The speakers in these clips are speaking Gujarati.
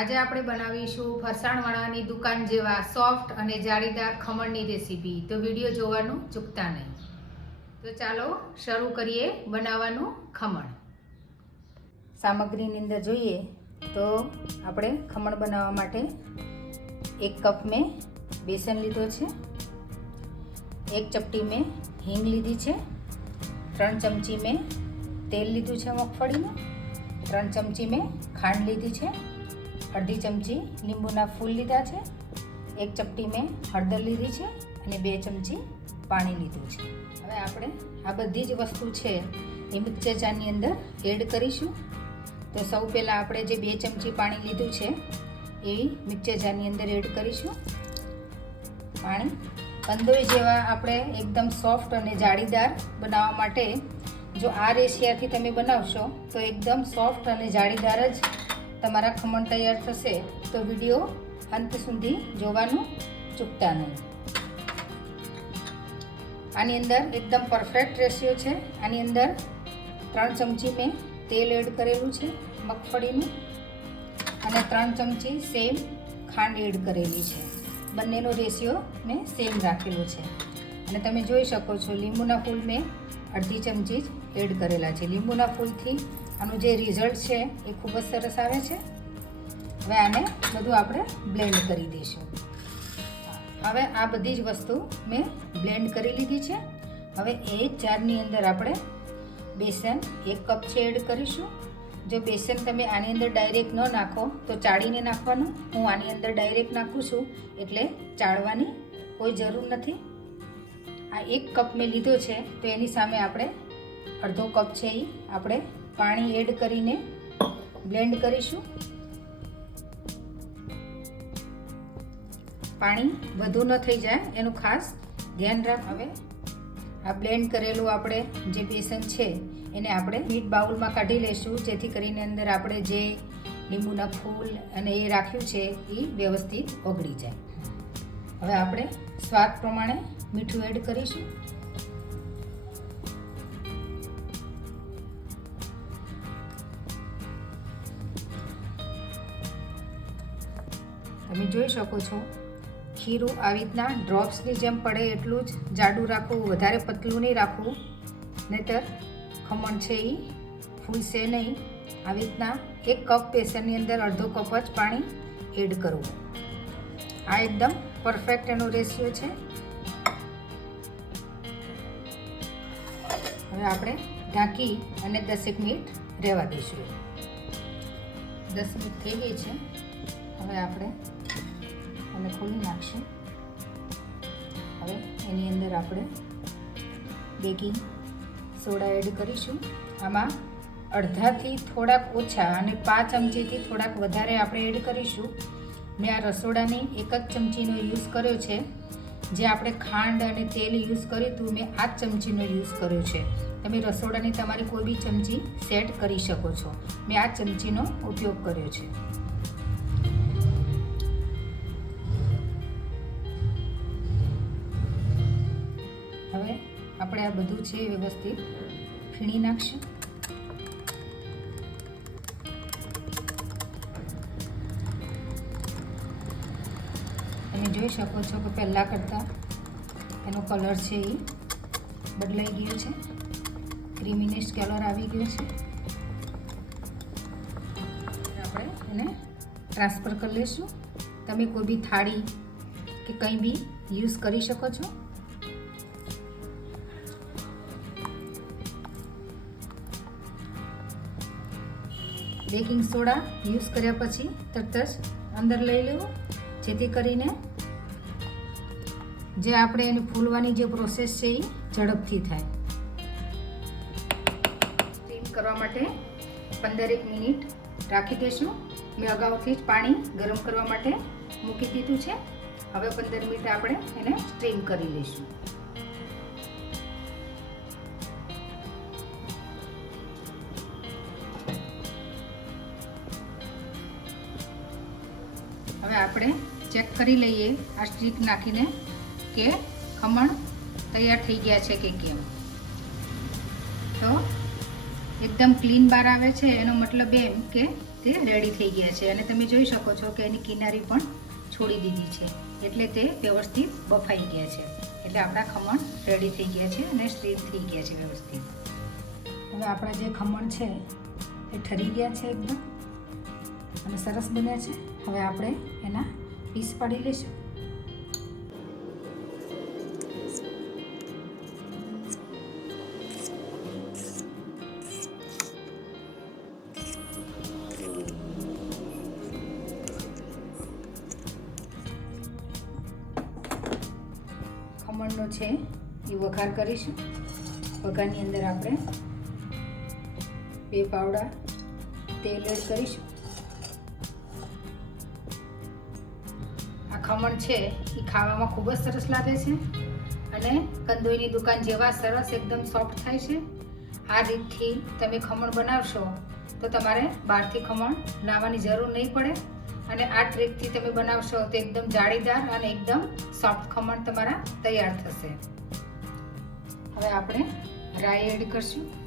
આજે આપણે બનાવીશું ફરસાણવાળાની દુકાન જેવા સોફ્ટ અને જાળીદાર ખમણની રેસીપી. તો વીડિયો જોવાનું ચૂકતા નહીં. તો ચાલો શરૂ કરીએ બનાવવાનું ખમણ. સામગ્રીની અંદર જોઈએ તો આપણે ખમણ બનાવવા માટે એક કપ મેં બેસન લીધો છે, એક ચપટી મેં હિંગ લીધી છે, ત્રણ ચમચી મેં તેલ લીધું છે મગફળીનું, ત્રણ ચમચી મેં ખાંડ લીધી છે અડધી ચમચી લીંબુના ફૂલ લીધા છે. એક ચપટી મેં હળદર લીધી છે અને બે ચમચી પાણી લીધું છે. હવે આપણે આ બધી જ વસ્તુ છે એ મિક્સર જારની અંદર એડ કરીશું. તો સૌ પહેલાં આપણે જે બે ચમચી પાણી લીધું છે એ મિક્સર જારની અંદર એડ કરીશું. પાણી કંદોઈ જેવા આપણે એકદમ સોફ્ટ અને જાળીદાર બનાવવા માટે જો આ રેશિયાથી તમે બનાવશો તો એકદમ સોફ્ટ અને જાળીદાર જ તમારા ખમણ તૈયાર થશે, તો વીડિયો અંત સુધી જોવાનું ચૂકતા નહીં. આની અંદર એકદમ પરફેક્ટ રેશિયો છે. આની અંદર ત્રણ ચમચી મેં તેલ એડ કરેલું છે, મગફળીનું, અને ત્રણ ચમચી સેમ ખાંડ એડ કરેલી છે. બંનેનો રેશિયો મેં સેમ રાખેલો છે. અને તમે જોઈ શકો છો, લીંબુના ફૂલ મેં અડધી ચમચી જ એડ કરેલા છે. લીંબુના ફૂલથી આનું જે રિઝલ્ટ છે એ ખૂબ જ સરસ આવે છે. હવે આને બધું આપણે બ્લેન્ડ કરી દઈશું. હવે આ બધી જ વસ્તુ મેં બ્લેન્ડ કરી લીધી છે. હવે એ જારની અંદર આપણે બેસન એક કપ છે એડ કરીશું. જો બેસન તમે આની અંદર ડાયરેક્ટ ન નાખો, તો ચાળીને નાખવાનું. હું આની અંદર ડાયરેક્ટ નાખું છું, એટલે ચાળવાની કોઈ જરૂર નથી. આ એક કપ મેં લીધો છે, તો એની સામે આપણે અડધો કપ છે એ આપણે પાણી એડ કરીને બ્લેન્ડ કરીશું. પાણી વધુ ન થઈ જાય એનું ખાસ ધ્યાન રાખ. હવે આ બ્લેન્ડ કરેલું આપણે જે બેસન છે એને આપણે મીટ બાઉલમાં કાઢી લઈશું જેથી કરીને અંદર આપણે જે લીંબુના ફૂલ અને એ રાખ્યું છે એ વ્યવસ્થિત ઓગળી જાય. હવે આપણે સ્વાદ પ્રમાણે મીઠું એડ કરીશું. તમે જોઈ શકો છો. ખીરું આવી રીતના ડ્રોપ્સની જેમ પડે એટલું જ જાડું રાખવું, વધારે પતલું નહીં રાખવું. નહીતર ખમણ છે એ ફૂલશે નહીં. આવી રીતના એક કપ બેસનની અંદર અડધો કપ જ પાણી એડ કરવું. આ એકદમ પરફેક્ટ એનો રેશિયો છે. હવે આપણે ઢાંકી અને દસેક મિનિટ રહેવા દઈશું. દસ મિનિટ થઈ ગઈ છે. હવે આપણે ખોલી નાખશું હવે એની અંદર આપણે બેકિંગ સોડા એડ કરીશું. આમાં અડધાથી થોડાક ઓછા અને પાંચ ચમચીથી થોડાક વધારે આપણે એડ કરીશું. મેં આ રસોડાની એક જ ચમચીનો યુઝ કર્યો છે. જે આપણે ખાંડ અને તેલ યુઝ કર્યું હતું, મેં આ જ ચમચીનો યુઝ કર્યો છે. તમે રસોડાની તમારી કોઈ બી ચમચી સેટ કરી શકો છો. મેં આ ચમચીનો ઉપયોગ કર્યો છે. આપણે આ બધું છે વ્યવસ્થિત. ફીણી નાખશું. તમે જોઈ શકો છો કે પહેલાં કરતાં એનો કલર છે એ બદલાઈ ગયો છે. ક્રીમીનેસ કલર આવી ગયો છે. આપણે એને ટ્રાન્સફર કરી લઈશું તમે કોઈ બી થાળી કે કંઈ બી યુઝ કરી શકો છો. બેકિંગ સોડા યુઝ કર્યા પછી તરત જ અંદર લઈ લેવું. જેથી કરીને જે આપણે એને ફૂલવાની જે પ્રોસેસ છે એ ઝડપથી થાય. સ્ટીમ કરવા માટે પંદરેક મિનિટ રાખી દઈશું. મેં અગાઉથી જ પાણી ગરમ કરવા માટે મૂકી દીધું છે. હવે પંદર મિનિટ આપણે એને સ્ટીમ કરી લઈશું. કરી લઈએ આ સ્ટીક નાખીને કે ખમણ તૈયાર થઈ ગયા છે કે કેમ. તો એકદમ ક્લીન બાર આવે છે, એનો મતલબ એમ કે તે રેડી થઈ ગયા છે. અને તમે જોઈ શકો છો કે એની કિનારી પણ છોડી દીધી છે. એટલે તે વ્યવસ્થિત બફાઈ ગયા છે. એટલે આપણા ખમણ રેડી થઈ ગયા છે અને સ્ટીમ થઈ ગયા છે વ્યવસ્થિત. હવે આપણા જે ખમણ છે, એ ઠરી ગયા છે એકદમ. અને સરસ બન્યા છે. હવે આપણે એના પીસ પાડી લઈશું ખમણનો છે, એ વઘાર કરીશું. વઘારની અંદર આપણે બે પાવડા તેલ એડ કરીશું. ખમણ છે એ ખાવામાં ખૂબ જ સરસ લાગે છે. અને કંદોઈની દુકાન જેવા સરસ એકદમ સોફ્ટ થાય છે. આ રીતથી તમે ખમણ બનાવશો, તો તમારે બહારથી ખમણ લાવવાની જરૂર નહીં પડે. અને આ ટ્રીકથી તમે બનાવશો તો એકદમ જાળીદાર અને એકદમ સોફ્ટ ખમણ તમારા તૈયાર થશે. હવે આપણે રાઈ એડ કરશું.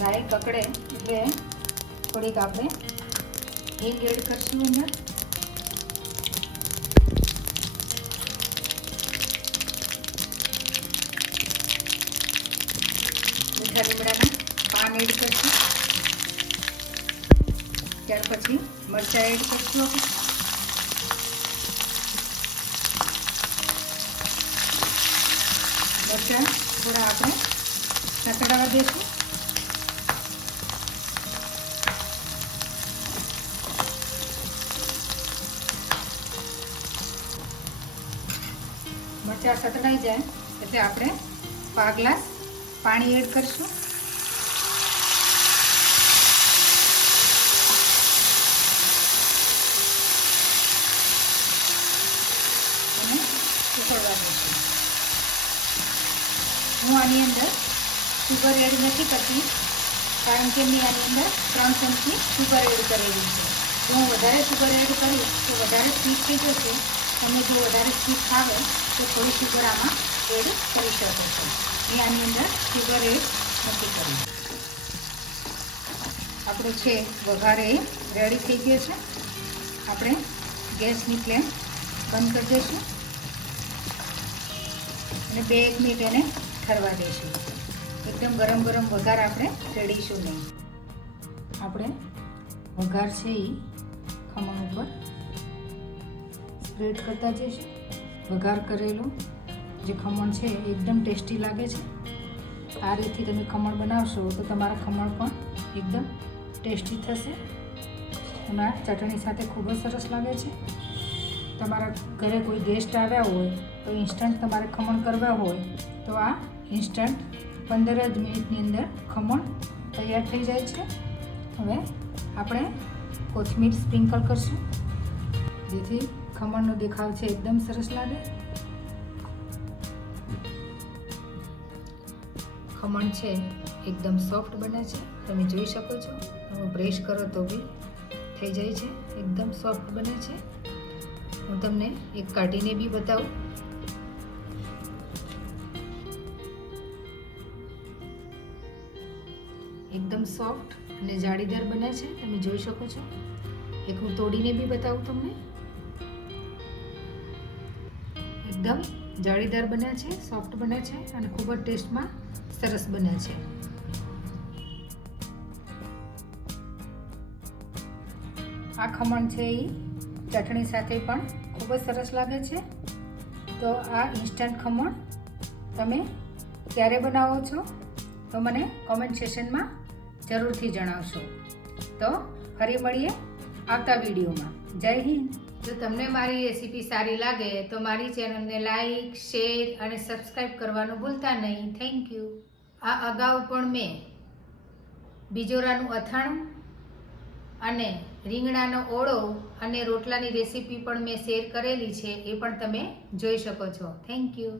રાઈ કકડે એટલે થોડીક આપણે હિંગ એડ કરશું અંદર. મીઠા લીમડાના પાન એડ કરશું. ત્યાર પછી મરચાં એડ કરશું આપણે. મરચાં થોડા આપણે સતડાવા દઈશું મરચાં સતડાઈ જાય, એટલે આપણે પા ગ્લાસ પાણી એડ કરશું. અને ઉકળવા દઈશું. હું આની અંદર સુગર એડ નથી કરતી, કારણ કે મેં આની અંદર ત્રણ ચમચી સુગર એડ કરેલી છે. હું વધારે સુગર એડ કરીશ, તો વધારે સ્વીટ થઈ જશે. તમે જો વધારે સ્વીટ ખાવે તો થોડી સુગર આમાં એડ કરી શકો છો. મેં આની અંદર સુગર એડ નથી કરી આપણો છે વઘાર રેડી થઈ ગયો છે. આપણે ગેસની ફ્લેમ બંધ કરી દઈશું. અને બે એક મિનિટ એને ઠરવા દઈશું. એકદમ ગરમ ગરમ વઘાર આપણે રેડીશું નહીં. આપણે વઘાર છે એ ખમણ ઉપર સ્પ્રેડ કરતા જઈશું. વઘાર કરેલું જે ખમણ છે એકદમ ટેસ્ટી લાગે છે. આ રીતથી તમે ખમણ બનાવશો તો તમારા ખમણ પણ એકદમ ટેસ્ટી થશે. અને આ ચટણી સાથે ખૂબ જ સરસ લાગે છે. તમારા ઘરે કોઈ ગેસ્ટ આવ્યા હોય તો ઇન્સ્ટન્ટ તમારે ખમણ કરવા હોય તો આ ઇન્સ્ટન્ટ પંદર જ મિનિટની અંદર ખમણ તૈયાર થઈ જાય છે. હવે આપણે કોથમીર સ્પ્રિંકલ કરશું. જેથી ખમણનો દેખાવ છે, એકદમ સરસ લાગે. ખમણ છે, એકદમ સોફ્ટ બને છે. તમે જોઈ શકો છો, તમે બ્રેશ કરો તો બી થઈ જાય છે, એકદમ સોફ્ટ બને છે. હું તમને એક કાઢીને બી બતાવું. એકદમ સોફ્ટ અને જાળીદાર બને છે, તમે જોઈ શકો છો. એક હું તોડીને બી બતાવું તમને. એકદમ જાળીદાર બને છે સોફ્ટ બને છે અને ખૂબ જ ટેસ્ટમાં સરસ બને છે. આ ખમણ છે એ ચટણી સાથે પણ ખૂબ જ સરસ લાગે છે. તો આ ઇન્સ્ટન્ટ ખમણ તમે ક્યારે બનાવો છો તો મને કોમેન્ટ સેશનમાં જરૂરથી જણાવશો. તો ફરી મળીએ આવતા વિડીયોમાં જય હિન્દ! જો તમને મારી રેસીપી સારી લાગે તો મારી ચેનલને લાઈક, શેર અને સબસ્ક્રાઈબ કરવાનું ભૂલતા નહીં. થેન્ક યુ આ અગાઉ પણ મેં બીજોરાનું અથાણું અને રીંગણાનો ઓળો અને રોટલાની રેસીપી પણ મેં શેર કરેલી છે, એ પણ તમે જોઈ શકો છો. Thank you